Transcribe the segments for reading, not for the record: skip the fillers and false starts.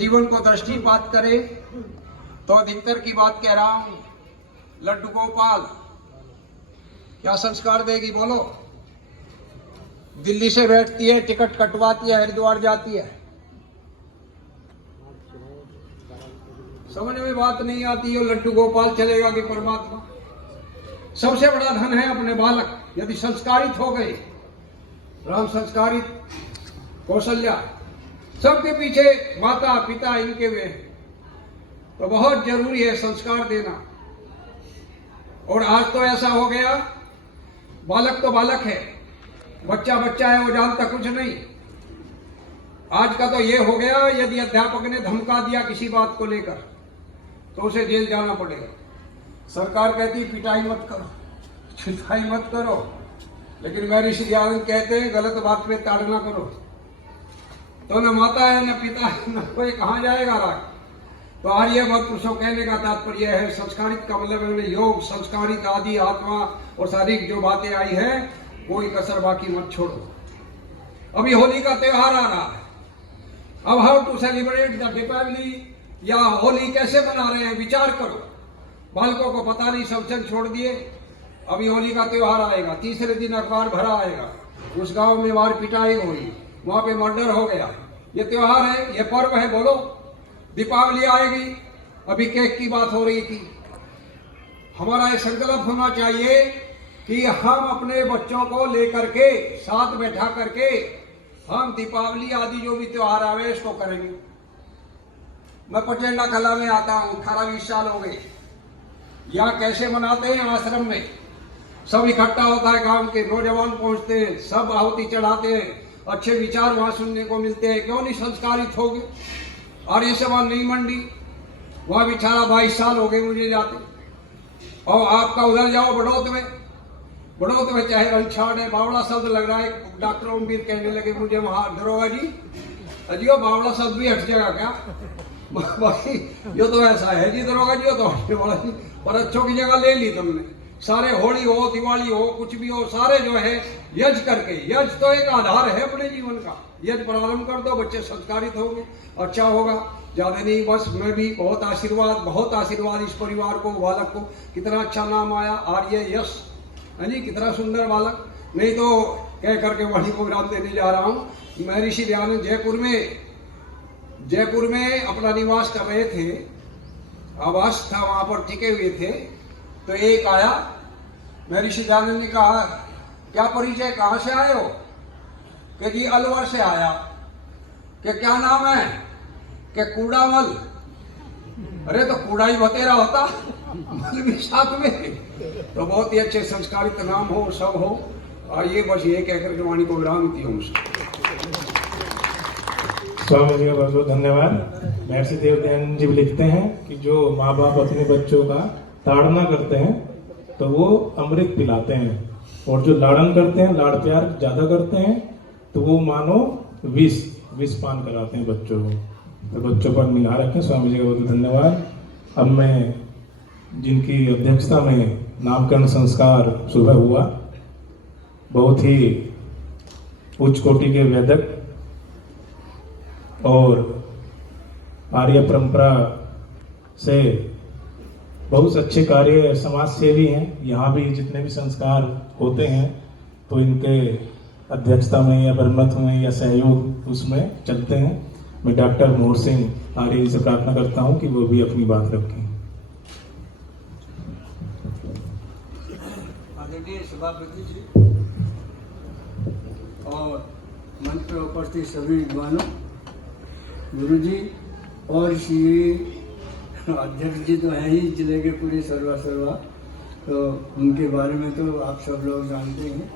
जीवन को दृष्टिपात करे तो अधिकतर की बात कह रहा हूं। लड्डू गोपाल क्या संस्कार देगी बोलो? दिल्ली से बैठती है, टिकट कटवाती है, हरिद्वार जाती है, समझ में बात नहीं आती है लड्डू गोपाल चलेगा कि परमात्मा। सबसे बड़ा धन है अपने बालक, यदि संस्कारित हो गए, राम संस्कारित, कौशल्या, सबके पीछे माता पिता इनके वे, तो बहुत जरूरी है संस्कार देना। और आज तो ऐसा हो गया, बालक तो बालक है, बच्चा बच्चा है, वो जानता कुछ नहीं। आज का तो ये हो गया, यदि अध्यापक ने धमका दिया किसी बात को लेकर तो उसे जेल जाना पड़ेगा। सरकार कहती पिटाई मत करो, छिटाई मत करो, लेकिन मेरी श्री आनंद कहते हैं गलत बात पे ताड़ना करो तो न माता है न पिता है, न कोई कहाँ जाएगा राग। तो आर्य मत पुरुषों कहने का तात्पर्य है संस्कारित का मतलब है योग, संस्कारित आदि आत्मा और शारीरिक जो बातें आई है कोई कसर बाकी मत छोड़ो। अभी होली का त्योहार आ रहा है, अब how to celebrate the Deepawali या होली कैसे मना रहे हैं विचार करो। बालकों को पता नहीं, सब जन छोड़ दिए। अभी होली का त्योहार आएगा, तीसरे दिन अखबार भरा आएगा, उस गांव में मार पिटाई हुई, वहां पे मर्डर हो गया। ये त्योहार है, ये पर्व है, बोलो। दीपावली आएगी, अभी केक की बात हो रही थी। हमारा ये संकल्प होना चाहिए कि हम अपने बच्चों को लेकर के साथ बैठा करके हम दीपावली आदि जो भी त्योहार आवे इसको करेंगे। मैं पटेंडा कला में आता हूँ, 18-20 साल हो गए। यहाँ कैसे मनाते हैं, आश्रम में सब इकट्ठा होता है, गांव के नौजवान पहुंचते हैं, सब आहुति चढ़ाते हैं, अच्छे विचार वहां सुनने को मिलते हैं। क्यों नहीं संस्कारित हो गए? आर्य सभा नई मंडी, वहां भी 18-22 साल हो गए मुझे जाते। और आपका उधर जाओ बड़ौत में चाहे रंछाड़ है, बावड़ा शब्द लग रहा है, डॉक्टर ओमवीर कहने लगे मुझे वहां दरोगा जी अजियो बावड़ा शब्द भी हट जाएगा क्या? भाई यो तो ऐसा है जी दरोगा जी, तो हटने पर अच्छों की जगह ले ली तुमने। सारे होली हो, दिवाली हो, कुछ भी हो, सारे जो है यज्ञ करके, यज्ञ तो एक आधार है अपने जीवन का, यज्ञ प्रारंभ कर दो, बच्चे संस्कारित होंगे, अच्छा होगा। ज्यादा नहीं, बस मैं भी बहुत आशीर्वाद इस परिवार को, बालक को। कितना अच्छा नाम आया, आर्य यश है जी, कितना सुंदर बालक। नहीं तो कह करके वही प्रोग्राम देने जा रहा हूँ। मैं ऋषि दयानंद जयपुर में अपना निवास कर रहे थे, आवास था वहां पर, टिके हुए थे। तो एक आया, मैं ऋषि दयानंद ने कहा क्या परिचय, कहाँ से आए हो? कि जी अलवर से आया। कि क्या नाम है? कि कूड़ामल। अरे तो कूड़ा ही बतेरा होता, मल भी साथ में। तो बहुत ही अच्छे संस्कारित नाम हो, सब हो। और ये बस ये कहकर के वाणी को विराम दी हूँ। स्वामी जी का बहुत बहुत धन्यवाद। महर्षि देवदयानंद जी लिखते हैं कि जो माँ बाप अपने बच्चों का ताड़ना करते हैं तो वो अमृत पिलाते हैं, और जो लाड़न करते हैं, लाड़ प्यार ज्यादा करते हैं, तो वो मानो विष पान कराते हैं बच्चों को। तो बच्चों पर निगाह रखें। स्वामी जी का बहुत धन्यवाद। अब मैं जिनकी अध्यक्षता में नामकरण संस्कार सुबह हुआ, बहुत ही उच्च कोटि के वैदक और आर्य परंपरा से बहुत अच्छे कार्य, समाज सेवी हैं। यहाँ भी जितने भी संस्कार होते हैं तो इनके अध्यक्षता में या बरमत में या सहयोग उसमें चलते हैं। मैं डॉक्टर मोहर सिंह आर्य जी से प्रार्थना करता हूँ कि वो भी अपनी बात रखें। आदरणीय सभापति जी और मंच पर उपस्थित सभी विद्वानों, गुरु जी और श्री अध्यक्ष जी तो हैं ही जिले के पूरे सर्वा, तो उनके बारे में तो आप सब लोग जानते हैं।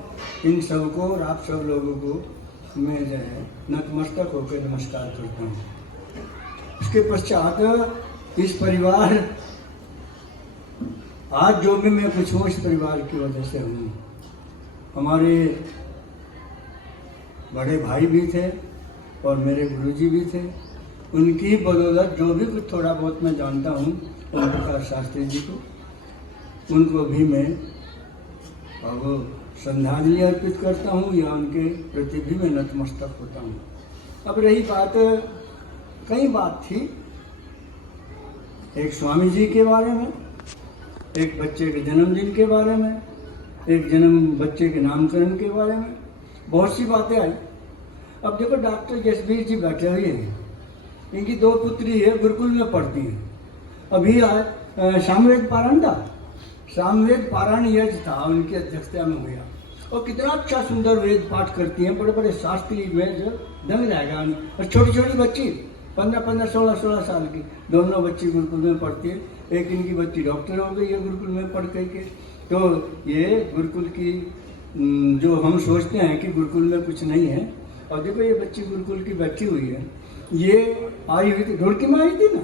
इन सबको और आप सब लोगों को मैं जो है नतमस्तक होकर नमस्कार करता हूँ। इसके पश्चात इस परिवार, आज जो भी मैं कुछ हूँ इस परिवार की वजह से हूँ। हमारे बड़े भाई भी थे और मेरे गुरुजी भी थे, उनकी बदौलत जो भी कुछ थोड़ा बहुत मैं जानता हूँ ओम प्रकाश शास्त्री जी को, उनको भी मैं अब श्रद्धांजलि अर्पित करता हूँ या उनके प्रति भी मैं नतमस्तक होता हूँ। अब रही बात कई बात थी, एक स्वामी जी के बारे में, एक बच्चे के जन्मदिन के बारे में, एक बच्चे के नामकरण के बारे में, बहुत सी बातें आई। अब देखो डॉक्टर जसबीर जी बैठे हुए हैं, इनकी 2 पुत्री है, गुरुकुल में पढ़ती हैं। अभी आज सामवेद पारायण था, सामवेद पारायण यज्ञ था, उनकी अध्यक्षता में हुआ, और कितना अच्छा सुंदर वेद पाठ करती हैं, बड़े बड़े शास्त्री में जो दंग रहेगा। और छोटी छोटी बच्ची 15-15, 16-16 साल की दोनों बच्ची गुरुकुल में पढ़ती है। एक इनकी बच्ची डॉक्टर हो गई है गुरुकुल में पढ़ करके। तो ये गुरुकुल की जो हम सोचते हैं कि गुरुकुल में कुछ नहीं है, और देखो ये बच्ची गुरुकुल की बैठी हुई है। ये आई हुई थी, रुड़की में आई थी ना,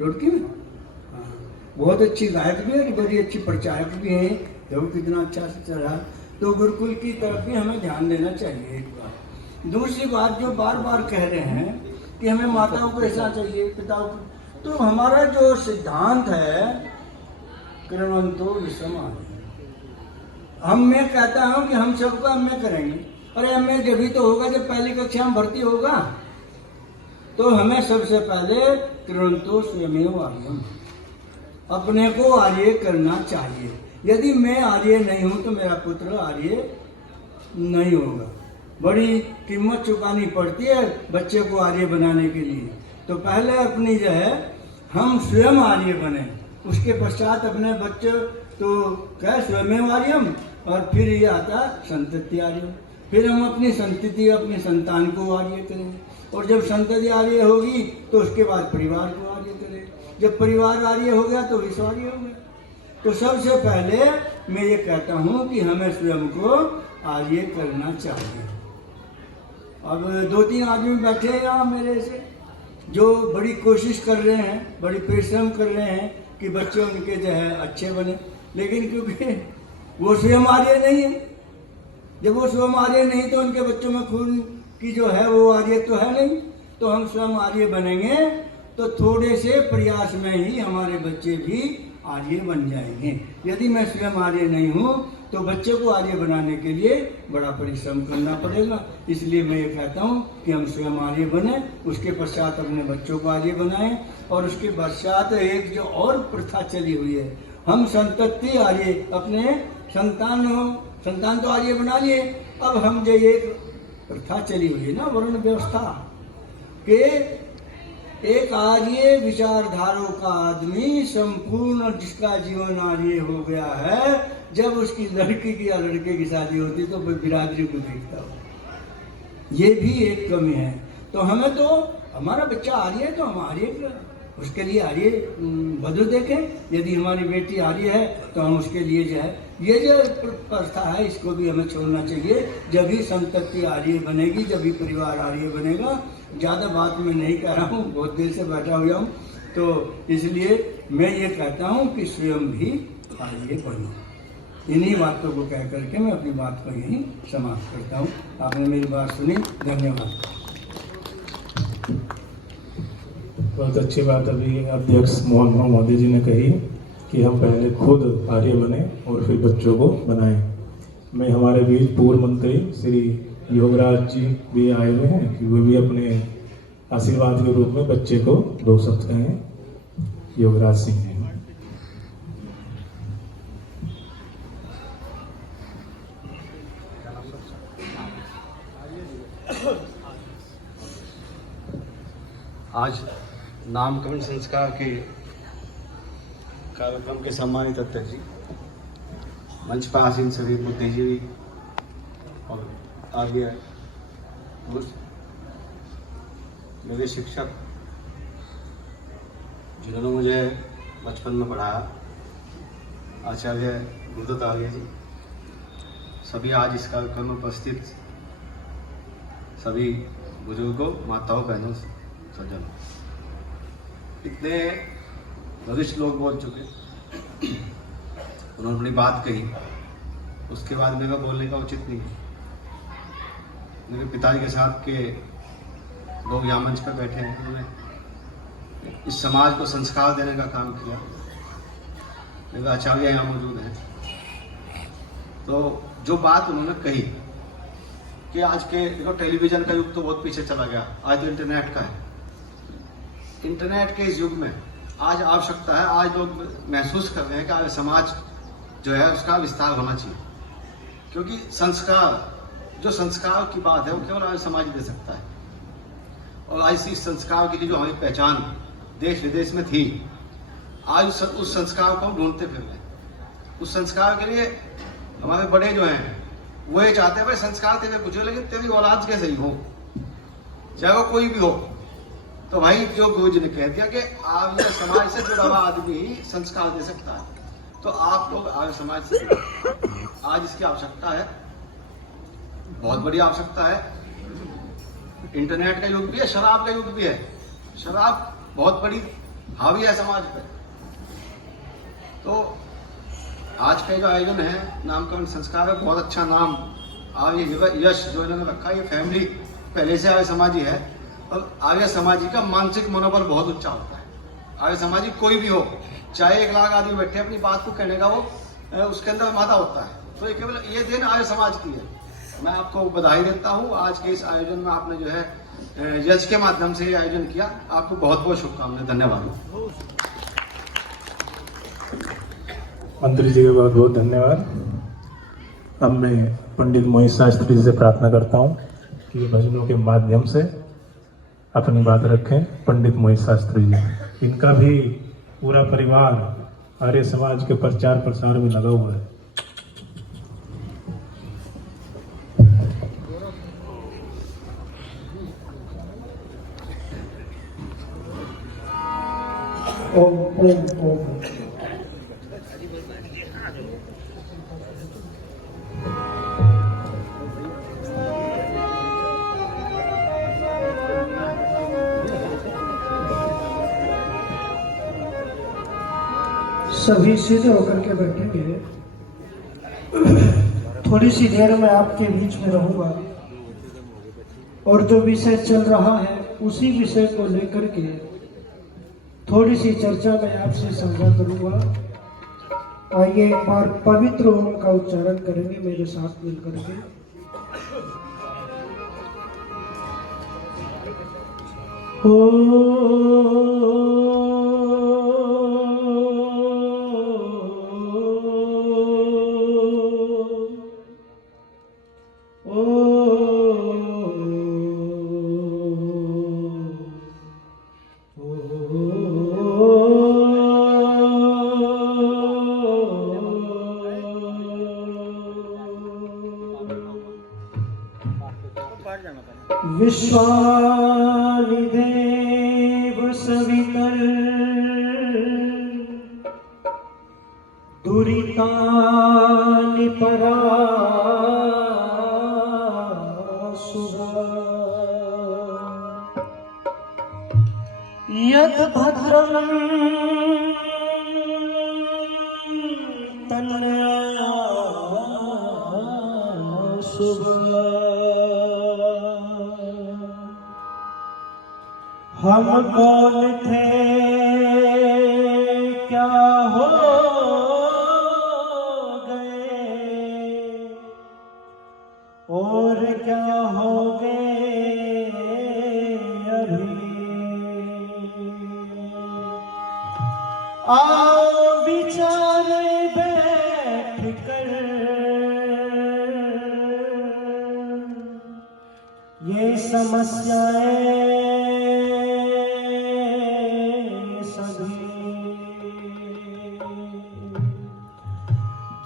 रुड़की में। हाँ, बहुत अच्छी गायक भी है, बड़ी अच्छी प्रचारक भी है, देखो कितना अच्छा से चला। तो गुरुकुल की तरफ भी हमें ध्यान देना चाहिए एक बार। दूसरी बात जो बार बार कह रहे हैं कि हमें माताओं को ऐसा चाहिए, पिताओं को, तो हमारा जो सिद्धांत है कृण्वन्तो विषम, मैं कहता हूं कि हम सबका एमए करेंगे। अरे एमए जब तो होगा जब पहली कक्षा में भर्ती होगा। तो हमें सबसे पहले कृण्वन्तो स्वयमेव आर्यम, अपने को आर्य करना चाहिए। यदि मैं आर्य नहीं हूं तो मेरा पुत्र आर्य नहीं होगा। बड़ी कीमत चुकानी पड़ती है बच्चे को आर्य बनाने के लिए। तो पहले अपनी जो है हम स्वयं आर्य बने, उसके पश्चात अपने बच्चे तो क्या स्वयं आर्यम, और फिर ये आता संतति आर्यम। फिर हम अपनी संतति, अपनी संतान को आर्य करेंगे, और जब संतति आर्य होगी तो उसके बाद परिवार को आर्य करेंगे। जब परिवार आर्य हो गया तो विश्व आर्य हो गया। तो सबसे पहले मैं ये कहता हूँ कि हमें स्वयं को आर्य करना चाहिए। अब 2-3 आदमी बैठे हैं यहाँ मेरे से, जो बड़ी कोशिश कर रहे हैं, बड़ी परिश्रम कर रहे हैं कि बच्चे उनके जो है अच्छे बने, लेकिन क्योंकि वो स्वयं आर्य नहीं है। जब वो स्वयं आर्य नहीं तो उनके बच्चों में खून की जो है वो आर्य तो है नहीं। तो हम स्वयं आर्य बनेंगे तो थोड़े से प्रयास में ही हमारे बच्चे भी आर्य बन जाएंगे। यदि मैं स्वयं आर्य नहीं हूँ तो बच्चे को आर्य बनाने के लिए बड़ा परिश्रम करना पड़ेगा। इसलिए मैं ये कहता हूँ कि हम स्वयं आर्य बने, उसके पश्चात अपने बच्चों को आर्य बनाएं। और उसके पश्चात एक जो और प्रथा चली हुई है, हम संतति आर्य, अपने संतान तो आर्य बना लिए। अब हम जो ये प्रथा चली हुई है ना, वर्ण व्यवस्था के, एक आर्य विचारधारों का आदमी संपूर्ण जिसका जीवन आर्य हो गया है, जब उसकी लड़की की या लड़के की शादी होती तो बिरादरी को देखता हो। ये भी एक कमी है। तो हमें तो हमारा बच्चा आर्य है तो हम आर्य, उसके लिए आर्य वधू देखें। यदि हमारी बेटी आर्य है तो हम उसके लिए जो है ये जो प्रथा है इसको भी हमें छोड़ना चाहिए। जब भी संतति आर्य बनेगी, जब भी परिवार आर्य बनेगा। ज़्यादा बात मैं नहीं कर रहा हूँ, बहुत देर से बैठा हुआ हूँ, तो इसलिए मैं ये कहता हूँ कि स्वयं भी आर्य बनो। इन्हीं बातों को कह करके मैं अपनी बात को यहीं समाप्त करता हूँ। आपने मेरी बात सुनी, धन्यवाद। बहुत अच्छी बात अभी अध्यक्ष मोहन मोदी जी ने कही कि हम पहले खुद आर्य बने और फिर बच्चों को बनाएं। मैं हमारे बीच पूर्व मंत्री श्री योगराज जी भी आए हुए हैं कि वे भी अपने आशीर्वाद के रूप में बच्चे को 2 शब्द कहें। योगराज सिंह जी। आज नामकरण संस्कार के कार्यक्रम के सम्मानित अध्यक्ष जी, मंच पर आसीन सभी बुद्धिजीवी और आगे मेरे शिक्षक जिन्होंने मुझे बचपन में पढ़ाया, आचार्य गुरुदत्त आर्य जी, सभी आज इस कार्यक्रम में उपस्थित सभी बुजुर्गों, माताओं, बहनों, सज्जनों, इतने वरिष्ठ लोग बोल चुके, उन्होंने अपनी बात कही, उसके बाद मेरा बोलने का उचित नहीं है। मेरे पिताजी के साथ के लोग यहाँ मंच पर बैठे हैं, उन्होंने इस समाज को संस्कार देने का काम किया। मेरे आचार्य यहाँ मौजूद हैं। तो जो बात उन्होंने कही कि आज के देखो टेलीविज़न का युग तो बहुत पीछे चला गया, आज तो इंटरनेट का है। इंटरनेट के इस युग में आज आवश्यकता है, आज लोग महसूस कर रहे हैं कि आज समाज जो है उसका विस्तार होना चाहिए, क्योंकि संस्कार, जो संस्कार की बात है वो केवल आज समाज दे सकता है। और आज इसी संस्कार के लिए जो हमारी पहचान देश विदेश में थी, आज उस संस्कार को हम ढूंढते फिर रहे हैं। उस संस्कार के लिए हमारे बड़े जो हैं वो ये चाहते हैं भाई संस्कार तेरे कुछ हो, लेकिन तेरी औलाद कैसे ही हो, चाहे वो कोई भी हो। तो भाई जो गुरु जी ने कह दिया कि आर्य समाज से जुड़ा हुआ आदमी ही संस्कार दे सकता है, तो आप लोग आर्य समाज से आज इसकी आवश्यकता है, बहुत बड़ी आवश्यकता है। इंटरनेट का युग भी है, शराब का युग भी है, शराब बहुत बड़ी हावी है समाज पे। तो आज का जो आयोजन है नामकरण संस्कार है, बहुत अच्छा नाम आर्य यश जो इन्होंने रखा, ये फैमिली पहले से आर्य समाजी है और आर्य समाजी का मानसिक मनोबल बहुत ऊंचा होता है। आर्य समाजी कोई भी हो, चाहे 1 लाख आदमी बैठे, अपनी बात को कहने का वो उसके अंदर मादा होता है। तो ये केवल ये दिन आर्य समाज की है। मैं आपको बधाई देता हूँ, आज के इस आयोजन में आपने जो है यश के माध्यम से ये आयोजन किया, आपको बहुत बहुत शुभकामनाएं, धन्यवाद। मंत्री जी का बहुत बहुत धन्यवाद। अब मैं पंडित मोहित शास्त्री जी से प्रार्थना करता हूँ कि ये भजनों के माध्यम से अपनी बात रखें। पंडित मोहित शास्त्री जी, इनका भी पूरा परिवार आर्य समाज के प्रचार प्रसार में लगा हुआ है। ओम ओम ओम। सभी सीधे होकर के बैठेंगे। थोड़ी सी देर में आपके बीच में रहूंगा और जो विषय चल रहा है उसी विषय को लेकर के थोड़ी सी चर्चा मैं आपसे साझा करूंगा। आइए एक बार पवित्र ओम का उच्चारण करेंगे मेरे साथ मिलकर के। विश्वानिदेव सवितर दुरितानि परासुरा यद भद्रं तन्यासुरा। हम कौन थे क्या हो गए और क्या होगे अभी। आओ विचारे बैठ कर ये समस्याएं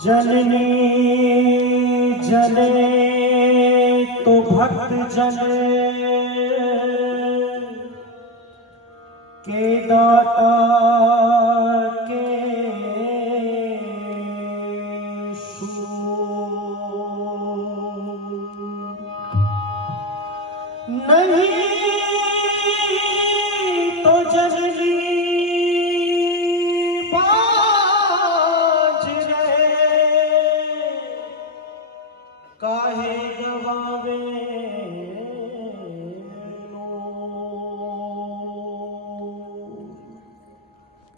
जननी जने तो भक्त जन के दाता के नहीं तो जननी काहे गवावे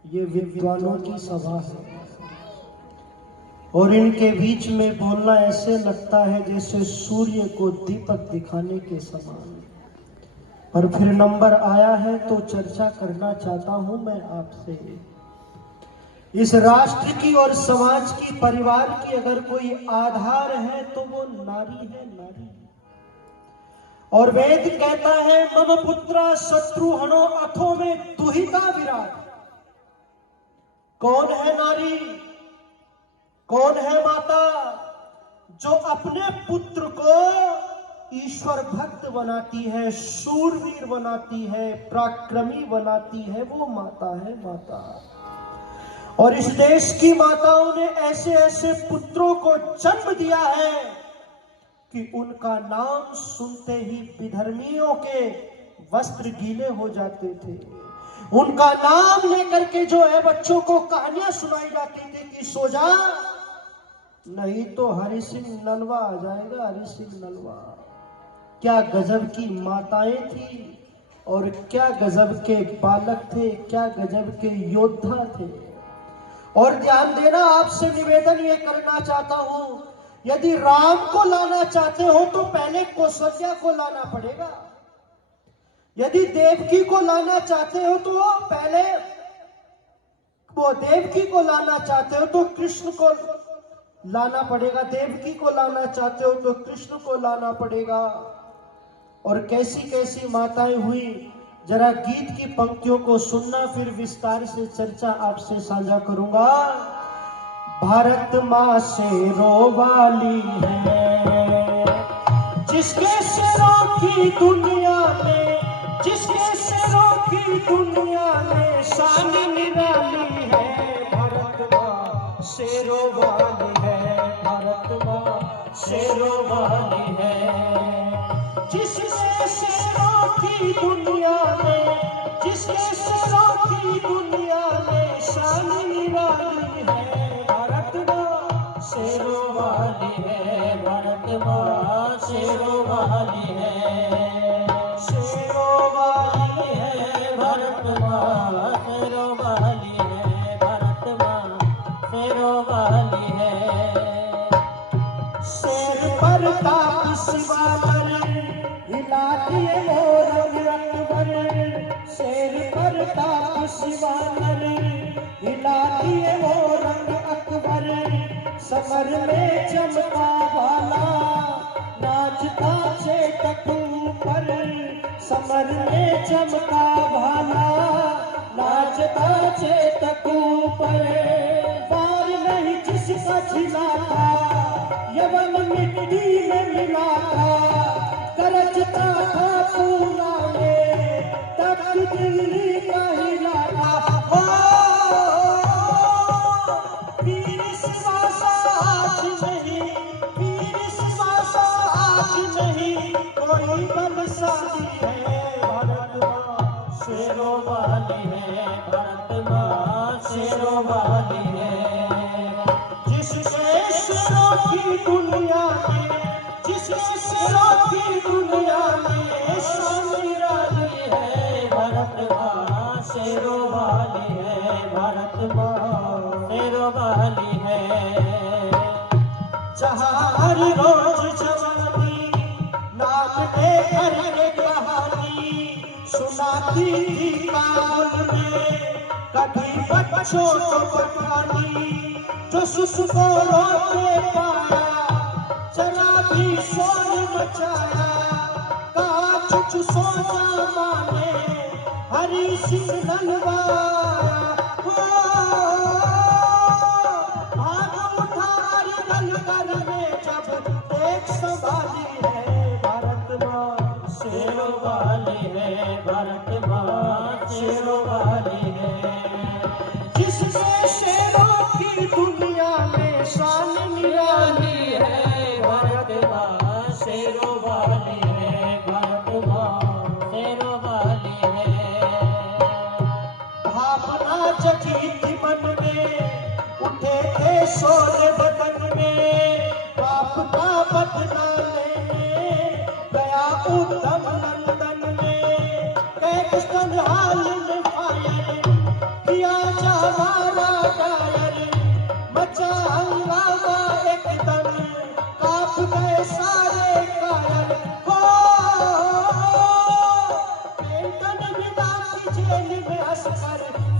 ये विद्वानों की सभा है और इनके बीच में बोलना ऐसे लगता है जैसे सूर्य को दीपक दिखाने के समान। और फिर नंबर आया है तो चर्चा करना चाहता हूं मैं आपसे। इस राष्ट्र की और समाज की, परिवार की अगर कोई आधार है तो वो नारी है, नारी। और वेद कहता है मम पुत्रा शत्रुहनो अथो में दुहिता विराट। कौन है नारी, कौन है माता जो अपने पुत्र को ईश्वर भक्त बनाती है, शूरवीर बनाती है, पराक्रमी बनाती है? वो माता है, माता। और इस देश की माताओं ने ऐसे ऐसे पुत्रों को जन्म दिया है कि उनका नाम सुनते ही विधर्मियों के वस्त्र गीले हो जाते थे। उनका नाम लेकर के जो है बच्चों को कहानियां सुनाई जाती थी कि सो जा, नहीं तो हरि सिंह नलवा आ जाएगा, हरि सिंह नलवा। क्या गजब की माताएं थी और क्या गजब के बालक थे, क्या गजब के योद्धा थे। और ध्यान देना, आपसे निवेदन ये करना चाहता हूं, यदि राम को लाना चाहते हो तो पहले कौशल्या को लाना पड़ेगा। यदि देवकी को लाना चाहते हो तो पहले वो देवकी को लाना चाहते हो तो कृष्ण को लाना पड़ेगा, देवकी को लाना चाहते हो तो कृष्ण को लाना पड़ेगा। और कैसी कैसी माताएं हुई, जरा गीत की पंक्तियों को सुनना, फिर विस्तार से चर्चा आपसे साझा करूंगा। भारत माँ शेरों वाली है, जिसके शेरों की दुनिया में, जिसके शेरों की दुनिया में शान निराली है। भारत माँ शेरों वाली है, भारत माँ शेरों वाली है। जिसके शेरों की दुनिया में, जिसके शेरों की दुनिया में शान निराली है। भारत माँ शेरों वाली है, भारत माँ शेरों वाली है, शेरों वाली है। भारत माँ शेरों वाली है, भारत माँ शेरों वाली है। शेर पर ताक शिवाकर हिला दिए मोर अकबर, शेर पर ताक शिवाकर हिला दिए मोर अकबर। समर में चमका भाला नाचता चेतक ऊपर, समर में चमका भाला नाचता चेतक ऊपर। पार नहीं जिसका झिला था, यवन मिट्टी में मिला था, गरजता था पूना में तख्त दिल्ली का हिला था। वीर सिवासा आज नहीं, वीर सिवासा आज नहीं, कोई बलशाली है। भारत माँ शेरों वाली है, भारत माँ शेरों वाली है। जिसके शेरों की दुनिया में, जिसके शेरों की दुनिया में शान निराली है। भारत माँ शेरों वाली है, भारत माँ शेरों वाली है। जहाँ हर रोज जवानी नाम लेकर के कहानी सुनाती थी काबुल में, कभी बच्चों को पठानी जो सुसु को रोते पाया, चला भी शोर मचाया। कहा चुच सोचा माने हरि सिंह नलवाया। भाग उठा अरिगल करने जब एक संभाली है। भारत माँ शेरों वाली है, भारत माँ शेरों वाली है। जिसके शेरों की दुनिया में शान निराली है। भारत माँ शेरों वाली है, भारत माँ शेरों वाली है। भावना जगी थी मन में, उठे थे शोले बदन में, बाप का बदला लेने गया उद्धव लंदन में। कैक्सटन हाल में फायर किया जवारा टायर, मचा हंगामा एकदम, कांप गए सारे कायल। हो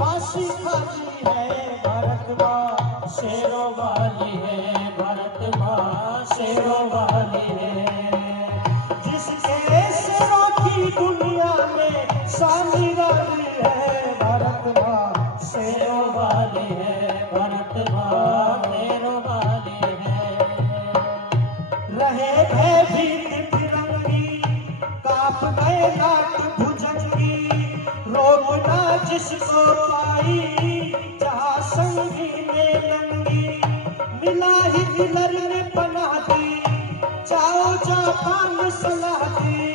फांसी खाती है भारत माँ शेरों वाली है, भारत माँ शेरों वाली है। जिसके शेरों की दुनिया में शान निराली है, भारत माँ शेरों वाली है, भारत माँ शेरों वाली है। रहे भयभीत फिरंगी, कांप गए लाट भुजंगी, रोकना जिसको पाई जहाँ संगी में लंगी। मिला ही दिलर ने पनाह दी, जाओ जापान सलाह दी,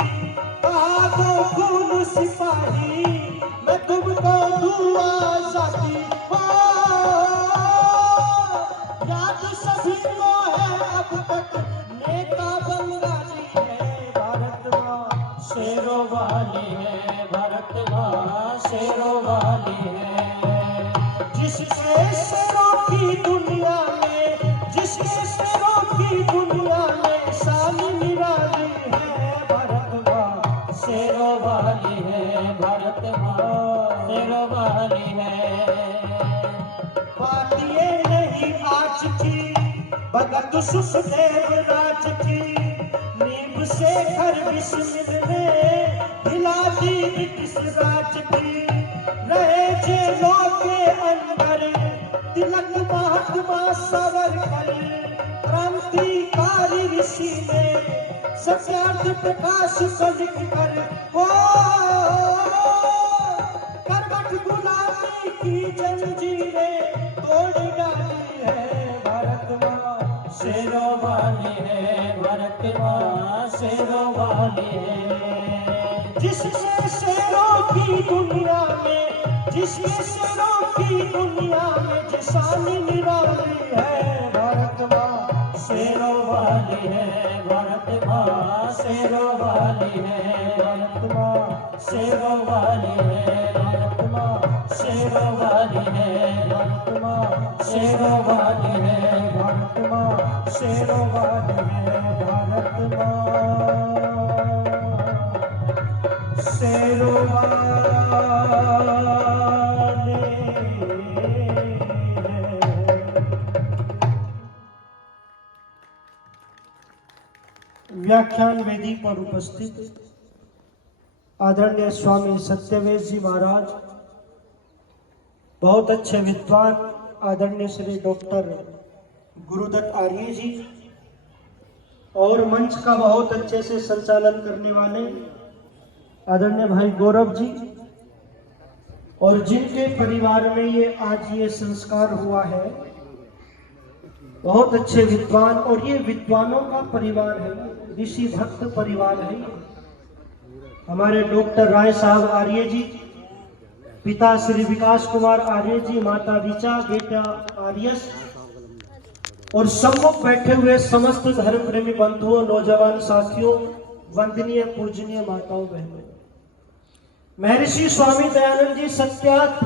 कहा दो खून सिपाही, मैं तुमको दूँ आज़ादी। याद सभी को है अब तक नेता बंगाली है, भारत माँ शेरों वाली है, भारत माँ शेरों वाली है। जिसके शेरों की दुनिया में, जिसके शेरों की दुनिया में शान निराली है, भारत माँ शेरों वाली है, भारत माँ शेरों वाली है। बात ये नहीं आज की भगत सुखदेव राज की, नींब से घर बिस्मिल ने हिला दी ब्रिटिश राज की। रहे जेलों के अंदर तिलक महात्मा सावरकर, क्रांतिकारी ऋषि ने सत्यार्थ प्रकाश को लिख कर करवट गुलामी की जंजीरें तोड़ डाली है, भारत माँ शेरों वाली है, भारत माँ शेरों वाली है। जिसके शेरों की दुनिया में, जिसके शेरों की दुनिया में जिसान निराली है, भारत माँ शेरों वाली है, भारत माँ शेरों वाली है, भारत माँ शेरों वाली है, भारत माँ शेरों वाली है, भारत माँ शेरों वाली है, भारत माँ शेरों वाली है, भारत माँ शेरों वाली है। व्याख्यान वेदी पर उपस्थित आदरणीय स्वामी सत्यवेद जी महाराज, बहुत अच्छे विद्वान आदरणीय श्री डॉक्टर गुरुदत्त आर्य जी, और मंच का बहुत अच्छे से संचालन करने वाले आदरणीय भाई गौरव जी, और जिनके परिवार में ये आज ये संस्कार हुआ है, बहुत अच्छे विद्वान, और ये विद्वानों का परिवार है, ऋषि भक्त परिवार है। हमारे डॉक्टर राय साहब आर्य जी, पिता श्री विकास कुमार आर्य जी, माता ऋचा, बेटा आर्यस, और सम्मुख बैठे हुए समस्त धर्म प्रेमी बंधुओं, नौजवान साथियों, वंदनीय पूजनीय माताओं बहनों, महर्षि स्वामी दयानंद जी सत्यार्थ